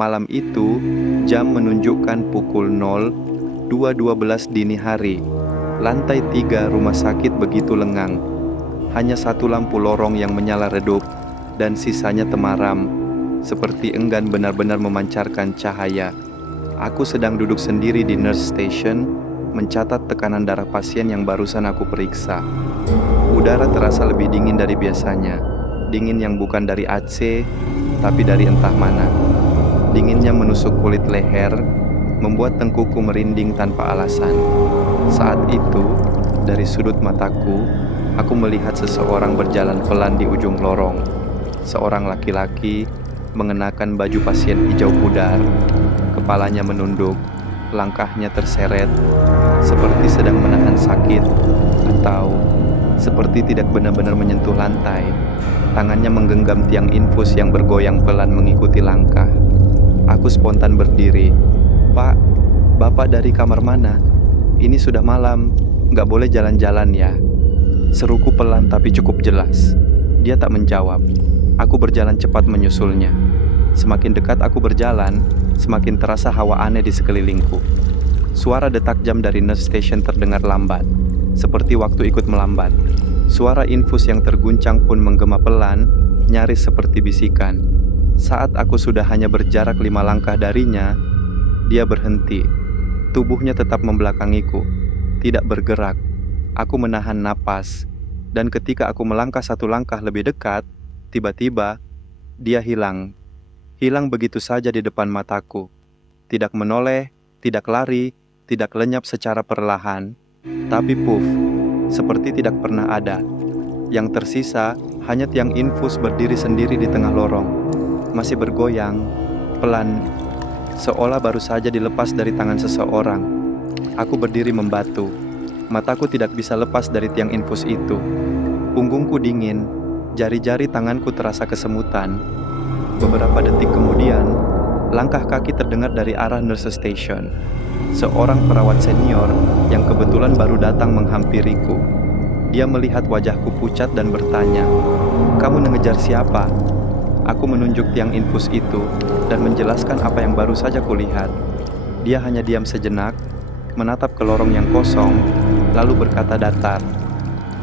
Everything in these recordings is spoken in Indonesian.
Malam itu, jam menunjukkan pukul 02.12 dini hari. Lantai 3 rumah sakit begitu lengang. Hanya satu lampu lorong yang menyala redup, dan sisanya temaram, seperti enggan benar-benar memancarkan cahaya. Aku sedang duduk sendiri di nurse station, mencatat tekanan darah pasien yang barusan aku periksa. Udara terasa lebih dingin dari biasanya. Dingin yang bukan dari AC, tapi dari entah mana. Dinginnya menusuk kulit leher, membuat tengkuku merinding tanpa alasan. Saat itu, dari sudut mataku, aku melihat seseorang berjalan pelan di ujung lorong. Seorang laki-laki mengenakan baju pasien hijau pudar, kepalanya menunduk, langkahnya terseret, seperti sedang menahan sakit, atau seperti tidak benar-benar menyentuh lantai. Tangannya menggenggam tiang infus yang bergoyang pelan mengikuti langkah. Aku spontan berdiri. "Pak, Bapak dari kamar mana? Ini sudah malam, nggak boleh jalan-jalan ya." Seruku pelan tapi cukup jelas. Dia tak menjawab. Aku berjalan cepat menyusulnya. Semakin dekat aku berjalan, semakin terasa hawa aneh di sekelilingku. Suara detak jam dari nurse station terdengar lambat, seperti waktu ikut melambat. Suara infus yang terguncang pun menggema pelan, nyaris seperti bisikan. Saat aku sudah hanya berjarak 5 langkah darinya, dia berhenti. Tubuhnya tetap membelakangiku, tidak bergerak. Aku menahan napas, dan ketika aku melangkah 1 langkah lebih dekat, tiba-tiba dia hilang. Hilang begitu saja di depan mataku. Tidak menoleh, tidak lari, tidak lenyap secara perlahan, tapi puff, seperti tidak pernah ada. Yang tersisa hanya tiang infus berdiri sendiri di tengah lorong. Masih bergoyang, pelan, seolah baru saja dilepas dari tangan seseorang. Aku berdiri membatu. Mataku tidak bisa lepas dari tiang infus itu. Punggungku dingin, jari-jari tanganku terasa kesemutan. Beberapa detik kemudian, langkah kaki terdengar dari arah nurse station. Seorang perawat senior yang kebetulan baru datang menghampiriku. Dia melihat wajahku pucat dan bertanya, "Kamu mengejar siapa?" Aku menunjuk tiang infus itu dan menjelaskan apa yang baru saja kulihat. Dia hanya diam sejenak, menatap ke lorong yang kosong, lalu berkata datar,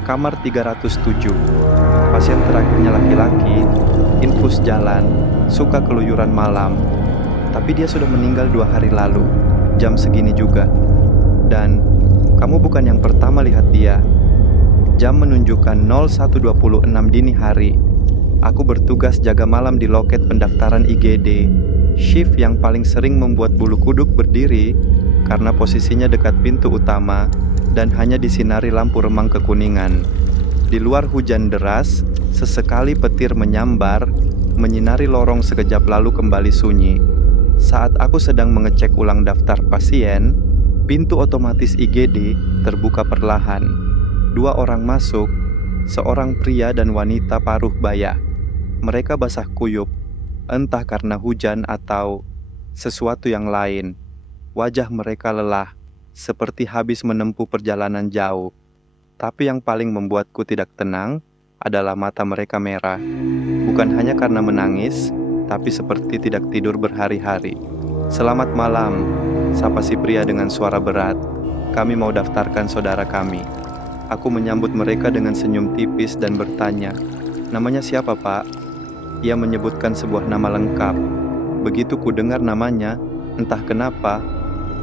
"Kamar 307. Pasien terakhirnya laki-laki, infus jalan, suka keluyuran malam. Tapi dia sudah meninggal 2 hari lalu, jam segini juga. Dan kamu bukan yang pertama lihat dia." Jam menunjukkan 01.26 dini hari. Aku bertugas jaga malam di loket pendaftaran IGD, shift yang paling sering membuat bulu kuduk berdiri karena posisinya dekat pintu utama dan hanya disinari lampu remang kekuningan. Di luar hujan deras, sesekali petir menyambar, menyinari lorong sekejap lalu kembali sunyi. Saat aku sedang mengecek ulang daftar pasien, pintu otomatis IGD terbuka perlahan. 2 orang masuk, seorang pria dan wanita paruh baya. Mereka basah kuyup, entah karena hujan atau sesuatu yang lain. Wajah mereka lelah, seperti habis menempuh perjalanan jauh. Tapi yang paling membuatku tidak tenang adalah mata mereka merah. Bukan hanya karena menangis, tapi seperti tidak tidur berhari-hari. "Selamat malam," sapa si pria dengan suara berat. "Kami mau daftarkan saudara kami." Aku menyambut mereka dengan senyum tipis dan bertanya, "Namanya siapa, Pak?" Ia menyebutkan sebuah nama lengkap. Begitu ku dengar namanya, entah kenapa,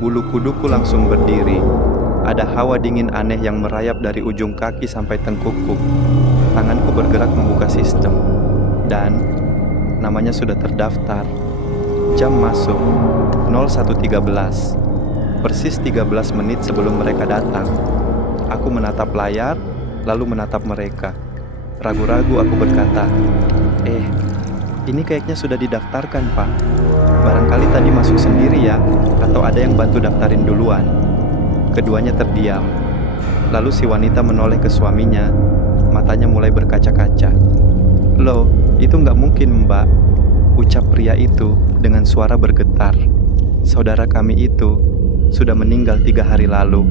bulu kuduku langsung berdiri. Ada hawa dingin aneh yang merayap dari ujung kaki sampai tengkukku. Tanganku bergerak membuka sistem. Dan namanya sudah terdaftar. Jam masuk 01.13. Persis 13 menit sebelum mereka datang. Aku menatap layar, lalu menatap mereka. Ragu-ragu aku berkata, "Ini kayaknya sudah didaftarkan, Pak. Barangkali tadi masuk sendiri ya, atau ada yang bantu daftarin duluan." Keduanya terdiam. Lalu si wanita menoleh ke suaminya, matanya mulai berkaca-kaca. "Loh, itu nggak mungkin, Mbak," ucap pria itu dengan suara bergetar. "Saudara kami itu sudah meninggal 3 hari lalu."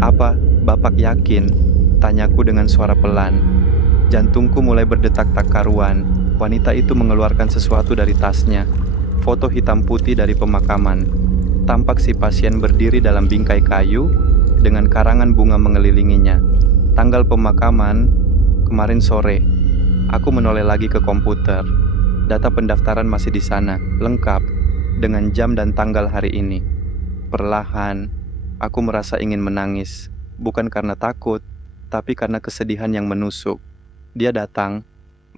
"Apa Bapak yakin?" tanyaku dengan suara pelan. Jantungku mulai berdetak tak karuan. Wanita itu mengeluarkan sesuatu dari tasnya. Foto hitam putih dari pemakaman. Tampak si pasien berdiri dalam bingkai kayu dengan karangan bunga mengelilinginya. Tanggal pemakaman kemarin sore. Aku menoleh lagi ke komputer. Data pendaftaran masih di sana, lengkap dengan jam dan tanggal hari ini. Perlahan, aku merasa ingin menangis, bukan karena takut, tapi karena kesedihan yang menusuk. Dia datang,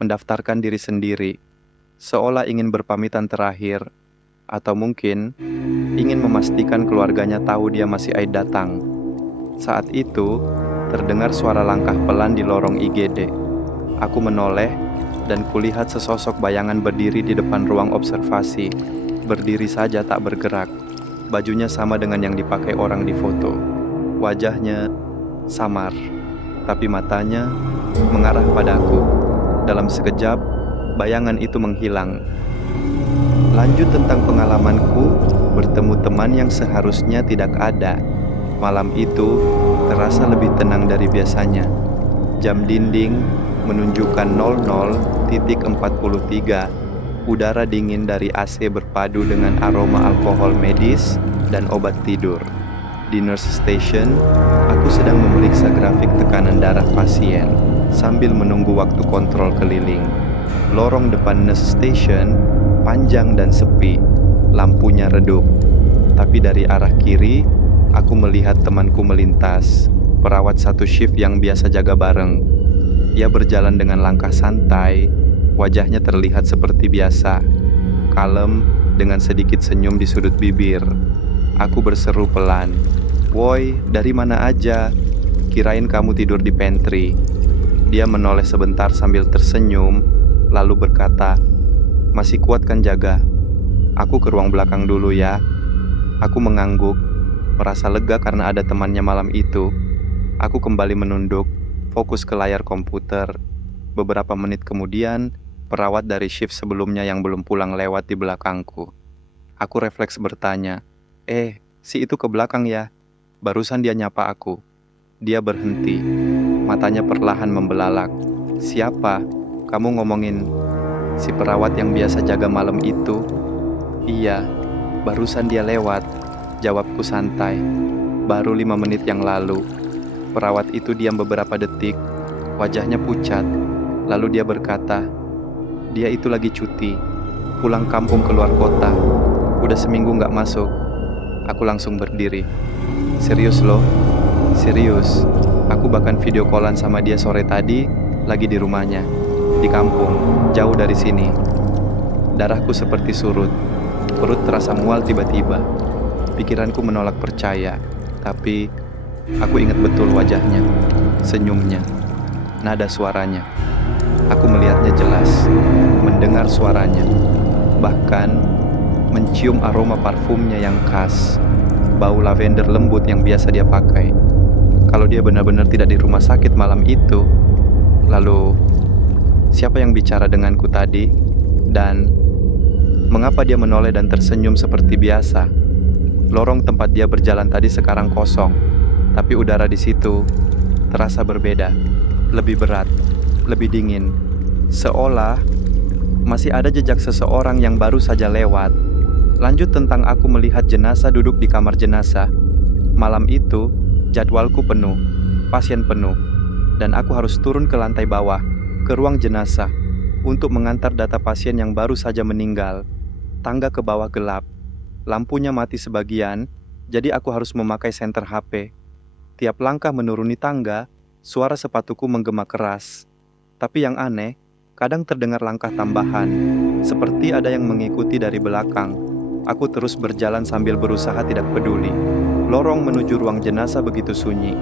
mendaftarkan diri sendiri, seolah ingin berpamitan terakhir, atau mungkin ingin memastikan keluarganya tahu dia masih datang. Saat itu, terdengar suara langkah pelan di lorong IGD. Aku menoleh, dan kulihat sesosok bayangan berdiri di depan ruang observasi. Berdiri saja tak bergerak. Bajunya sama dengan yang dipakai orang di foto. Wajahnya samar, tapi matanya mengarah padaku. Dalam sekejap, bayangan itu menghilang. Lanjut tentang pengalamanku bertemu teman yang seharusnya tidak ada. Malam itu terasa lebih tenang dari biasanya. Jam dinding menunjukkan 00.43. Udara dingin dari AC berpadu dengan aroma alkohol medis dan obat tidur. Di nurse station, aku sedang memeriksa grafik tekanan darah pasien sambil menunggu waktu kontrol keliling. Lorong depan nurse station panjang dan sepi, lampunya redup. Tapi dari arah kiri, aku melihat temanku melintas, perawat satu shift yang biasa jaga bareng. Ia berjalan dengan langkah santai, wajahnya terlihat seperti biasa, kalem dengan sedikit senyum di sudut bibir. Aku berseru pelan, "Woi, dari mana aja? Kirain kamu tidur di pantry." Dia menoleh sebentar sambil tersenyum, lalu berkata, "Masih kuat kan jaga? Aku ke ruang belakang dulu ya." Aku mengangguk, merasa lega karena ada temannya malam itu. Aku kembali menunduk, fokus ke layar komputer. Beberapa menit kemudian, perawat dari shift sebelumnya yang belum pulang lewat di belakangku. Aku refleks bertanya, si itu ke belakang ya? Barusan dia nyapa aku." Dia berhenti, matanya perlahan membelalak. "Siapa? Kamu ngomongin si perawat yang biasa jaga malam itu?" "Iya, barusan dia lewat," jawabku santai. "Baru 5 menit yang lalu." Perawat itu diam beberapa detik, wajahnya pucat. Lalu dia berkata, "Dia itu lagi cuti, pulang kampung keluar kota. Udah seminggu nggak masuk." Aku langsung berdiri. "Serius loh?" "Serius. Aku bahkan video callan sama dia sore tadi, lagi di rumahnya. Di kampung, jauh dari sini." Darahku seperti surut. Perut terasa mual tiba-tiba. Pikiranku menolak percaya. Tapi aku ingat betul wajahnya, senyumnya, nada suaranya. Aku melihatnya jelas, mendengar suaranya, bahkan mencium aroma parfumnya yang khas, bau lavender lembut yang biasa dia pakai. Kalau dia benar-benar tidak di rumah sakit malam itu, lalu siapa yang bicara denganku tadi? Dan mengapa dia menoleh dan tersenyum seperti biasa? Lorong tempat dia berjalan tadi sekarang kosong, tapi udara di situ terasa berbeda, lebih berat, lebih dingin. Seolah masih ada jejak seseorang yang baru saja lewat. Lanjut tentang aku melihat jenazah duduk di kamar jenazah. Malam itu, jadwalku penuh, pasien penuh, dan aku harus turun ke lantai bawah, ke ruang jenazah, untuk mengantar data pasien yang baru saja meninggal. Tangga ke bawah gelap, lampunya mati sebagian, jadi aku harus memakai senter HP. Tiap langkah menuruni tangga, suara sepatuku menggema keras. Tapi yang aneh, kadang terdengar langkah tambahan, seperti ada yang mengikuti dari belakang. Aku terus berjalan sambil berusaha tidak peduli. Lorong menuju ruang jenazah begitu sunyi.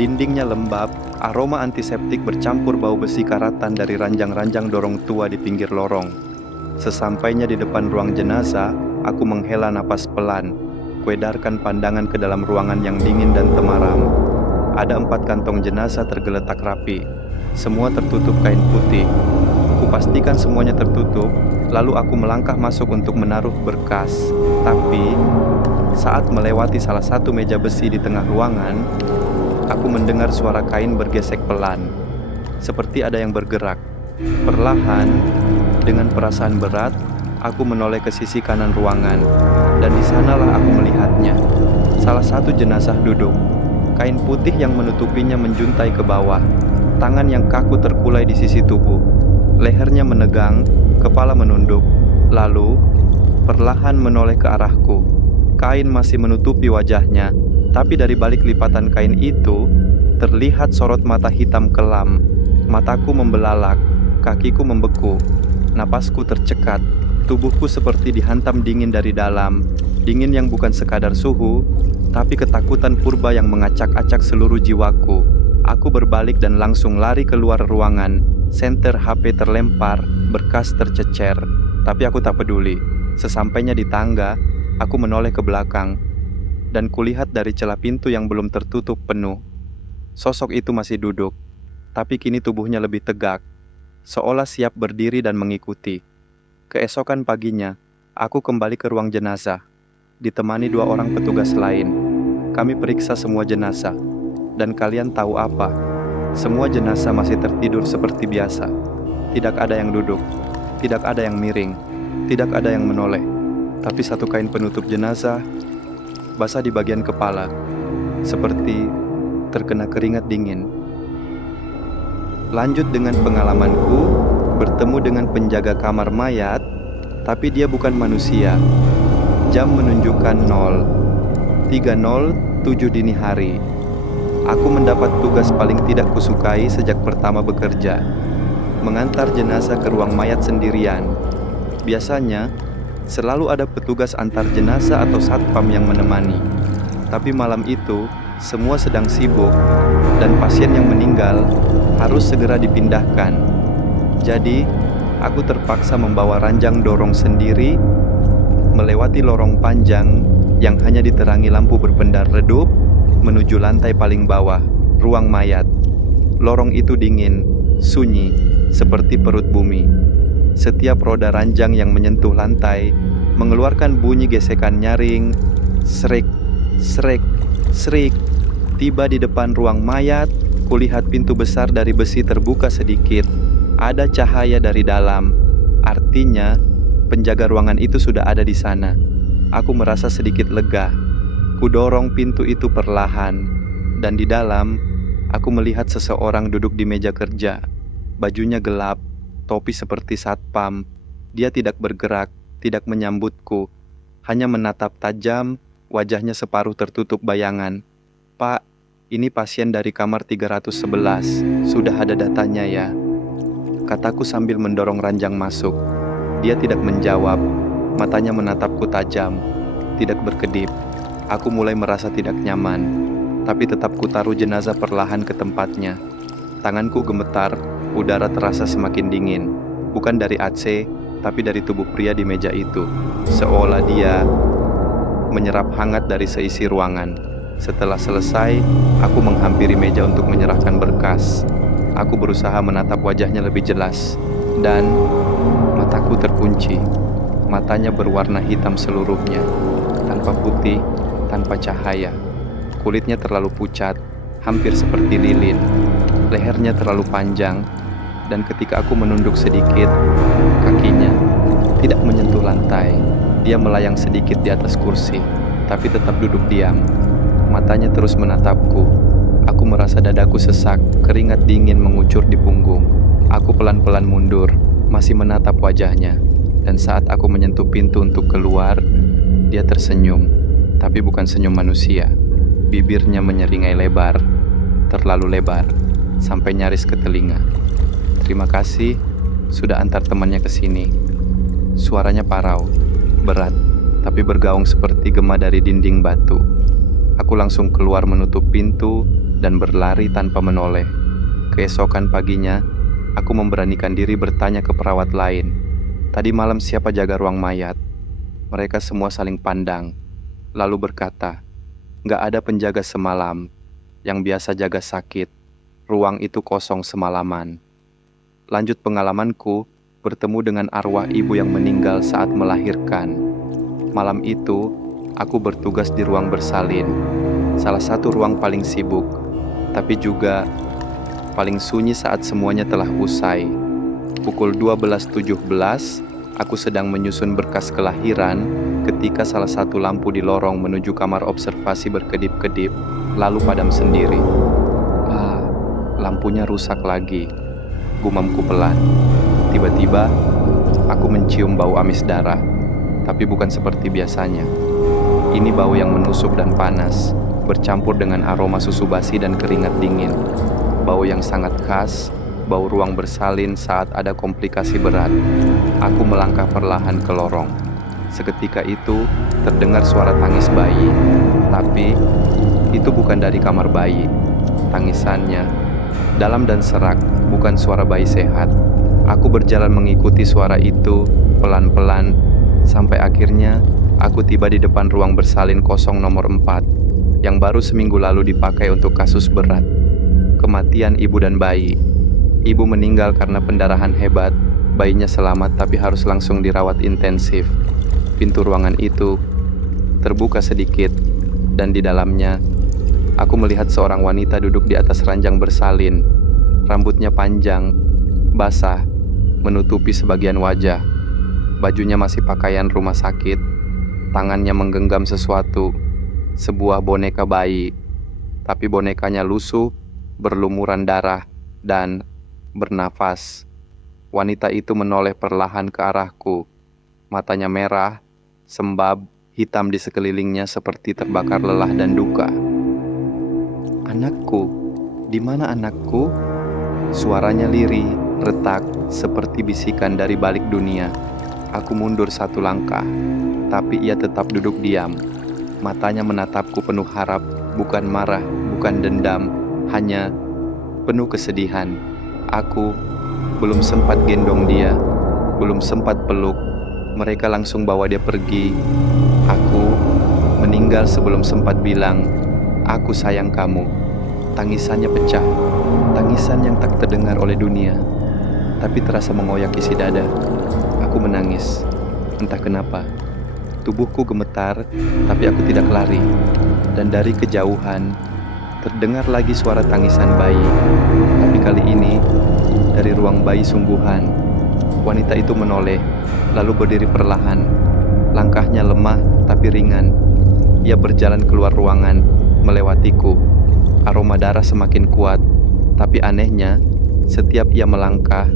Dindingnya lembab, aroma antiseptik bercampur bau besi karatan dari ranjang-ranjang dorong tua di pinggir lorong. Sesampainya di depan ruang jenazah, aku menghela napas pelan, kuedarkan pandangan ke dalam ruangan yang dingin dan temaram. Ada 4 kantong jenazah tergeletak rapi, semua tertutup kain putih. Kupastikan semuanya tertutup, lalu aku melangkah masuk untuk menaruh berkas. Tapi, saat melewati salah satu meja besi di tengah ruangan, aku mendengar suara kain bergesek pelan, seperti ada yang bergerak. Perlahan, dengan perasaan berat, Aku menoleh ke sisi kanan ruangan, dan di sanalah aku melihatnya. Salah satu jenazah duduk. Kain putih yang menutupinya menjuntai ke bawah. Tangan yang kaku terkulai di sisi tubuh. Lehernya menegang, kepala menunduk. Lalu, perlahan menoleh ke arahku. Kain masih menutupi wajahnya, tapi dari balik lipatan kain itu, terlihat sorot mata hitam kelam. Mataku membelalak, kakiku membeku, napasku tercekat, tubuhku seperti dihantam dingin dari dalam. Dingin yang bukan sekadar suhu, tapi ketakutan purba yang mengacak-acak seluruh jiwaku. Aku berbalik dan langsung lari keluar ruangan. Senter HP terlempar, berkas tercecer. Tapi aku tak peduli. Sesampainya di tangga, aku menoleh ke belakang, dan kulihat dari celah pintu yang belum tertutup penuh. Sosok itu masih duduk, tapi kini tubuhnya lebih tegak, seolah siap berdiri dan mengikuti. Keesokan paginya, aku kembali ke ruang jenazah, ditemani 2 orang petugas lain. Kami periksa semua jenazah, dan kalian tahu apa? Semua jenazah masih tertidur seperti biasa. Tidak ada yang duduk, tidak ada yang miring, tidak ada yang menoleh. Tapi satu kain penutup jenazah basah di bagian kepala, seperti terkena keringat dingin. Lanjut dengan pengalamanku, bertemu dengan penjaga kamar mayat, tapi dia bukan manusia. Jam menunjukkan 03.07 dini hari. Aku mendapat tugas paling tidak kusukai sejak pertama bekerja, mengantar jenazah ke ruang mayat sendirian. Biasanya, selalu ada petugas antar jenazah atau satpam yang menemani. Tapi malam itu, semua sedang sibuk, dan pasien yang meninggal harus segera dipindahkan. Jadi, aku terpaksa membawa ranjang dorong sendiri, melewati lorong panjang yang hanya diterangi lampu berpendar redup, menuju lantai paling bawah, ruang mayat. Lorong itu dingin, sunyi, seperti perut bumi. Setiap roda ranjang yang menyentuh lantai mengeluarkan bunyi gesekan nyaring, serik, serik, serik. Tiba di depan ruang mayat, kulihat pintu besar dari besi terbuka sedikit. Ada cahaya dari dalam. Artinya, penjaga ruangan itu sudah ada di sana. Aku merasa sedikit lega. Kudorong pintu itu perlahan, dan di dalam, aku melihat seseorang duduk di meja kerja. Bajunya gelap, topi seperti satpam. Dia tidak bergerak, tidak menyambutku, hanya menatap tajam, wajahnya separuh tertutup bayangan. "Pak, ini pasien dari kamar 311, sudah ada datanya ya," kataku sambil mendorong ranjang masuk. Dia tidak menjawab, matanya menatapku tajam, tidak berkedip. Aku mulai merasa tidak nyaman, tapi tetap kutaruh jenazah perlahan ke tempatnya. Tanganku gemetar, udara terasa semakin dingin, bukan dari AC, tapi dari tubuh pria di meja itu, seolah dia menyerap hangat dari seisi ruangan. Setelah selesai, aku menghampiri meja untuk menyerahkan berkas. Aku berusaha menatap wajahnya lebih jelas, dan mataku terkunci. Matanya berwarna hitam seluruhnya, tanpa putih, tanpa cahaya. Kulitnya terlalu pucat, hampir seperti lilin. Lehernya terlalu panjang, dan ketika aku menunduk sedikit, kakinya tidak menyentuh lantai. Dia melayang sedikit di atas kursi, tapi tetap duduk diam. Matanya terus menatapku. Aku merasa dadaku sesak, keringat dingin mengucur di punggung. Aku pelan-pelan mundur, masih menatap wajahnya. Dan saat aku menyentuh pintu untuk keluar, dia tersenyum, tapi bukan senyum manusia. Bibirnya menyeringai lebar, terlalu lebar, sampai nyaris ke telinga. "Terima kasih, sudah antar temannya ke sini." Suaranya parau, berat, tapi bergaung seperti gema dari dinding batu. Aku langsung keluar menutup pintu dan berlari tanpa menoleh. Keesokan paginya, aku memberanikan diri bertanya ke perawat lain, "Tadi malam siapa jaga ruang mayat?" Mereka semua saling pandang, lalu berkata, "Nggak ada penjaga semalam. Yang biasa jaga sakit. Ruang itu kosong semalaman." Lanjut pengalamanku, bertemu dengan arwah ibu yang meninggal saat melahirkan. Malam itu, aku bertugas di ruang bersalin, salah satu ruang paling sibuk, tapi juga paling sunyi saat semuanya telah usai. Pukul 12.17, Aku sedang menyusun berkas kelahiran ketika salah satu lampu di lorong menuju kamar observasi berkedip-kedip, lalu padam sendiri. Ah, lampunya rusak lagi, gumamku pelan. Tiba-tiba, aku mencium bau amis darah, tapi bukan seperti biasanya. Ini bau yang menusuk dan panas, bercampur dengan aroma susu basi dan keringat dingin. Bau yang sangat khas, bau ruang bersalin saat ada komplikasi berat. Aku melangkah perlahan ke lorong. Seketika itu, terdengar suara tangis bayi. Tapi, itu bukan dari kamar bayi. Tangisannya, dalam dan serak, bukan suara bayi sehat. Aku berjalan mengikuti suara itu, pelan-pelan, sampai akhirnya aku tiba di depan ruang bersalin kosong nomor 4, yang baru seminggu lalu dipakai untuk kasus berat. Kematian ibu dan bayi. Ibu meninggal karena pendarahan hebat, bayinya selamat tapi harus langsung dirawat intensif. Pintu ruangan itu terbuka sedikit, dan di dalamnya, aku melihat seorang wanita duduk di atas ranjang bersalin. Rambutnya panjang, basah, menutupi sebagian wajah. Bajunya masih pakaian rumah sakit, tangannya menggenggam sesuatu, sebuah boneka bayi. Tapi bonekanya lusuh, berlumuran darah, dan bernafas. Wanita itu menoleh perlahan ke arahku. Matanya merah, sembab, hitam di sekelilingnya seperti terbakar lelah dan duka. "Anakku, di mana anakku?" Suaranya lirih, retak, seperti bisikan dari balik dunia. Aku mundur satu langkah, tapi ia tetap duduk diam. Matanya menatapku penuh harap, bukan marah, bukan dendam, hanya penuh kesedihan. Aku belum sempat gendong dia, belum sempat peluk. Mereka langsung bawa dia pergi. Aku meninggal sebelum sempat bilang, "Aku sayang kamu." Tangisannya pecah, tangisan yang tak terdengar oleh dunia, tapi terasa mengoyak isi dada. Aku menangis, entah kenapa. Tubuhku gemetar, tapi aku tidak lari. Dan dari kejauhan, terdengar lagi suara tangisan bayi. Tapi kali ini, dari ruang bayi sungguhan, wanita itu menoleh, lalu berdiri perlahan. Langkahnya lemah, tapi ringan. Ia berjalan keluar ruangan, melewatiku. Aroma darah semakin kuat, tapi anehnya, setiap ia melangkah,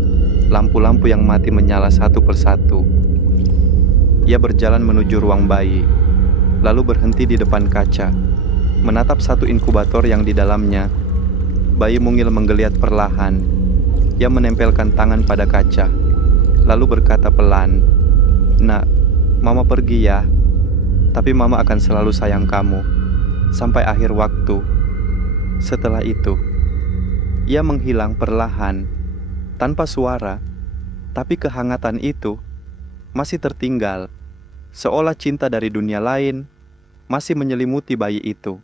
lampu-lampu yang mati menyala satu persatu. Ia berjalan menuju ruang bayi, lalu berhenti di depan kaca, menatap satu inkubator yang di dalamnya. Bayi mungil menggeliat perlahan. Ia menempelkan tangan pada kaca, lalu berkata pelan, "Nak, Mama pergi ya, tapi Mama akan selalu sayang kamu, sampai akhir waktu." Setelah itu, ia menghilang perlahan, tanpa suara, tapi kehangatan itu masih tertinggal, seolah cinta dari dunia lain masih menyelimuti bayi itu.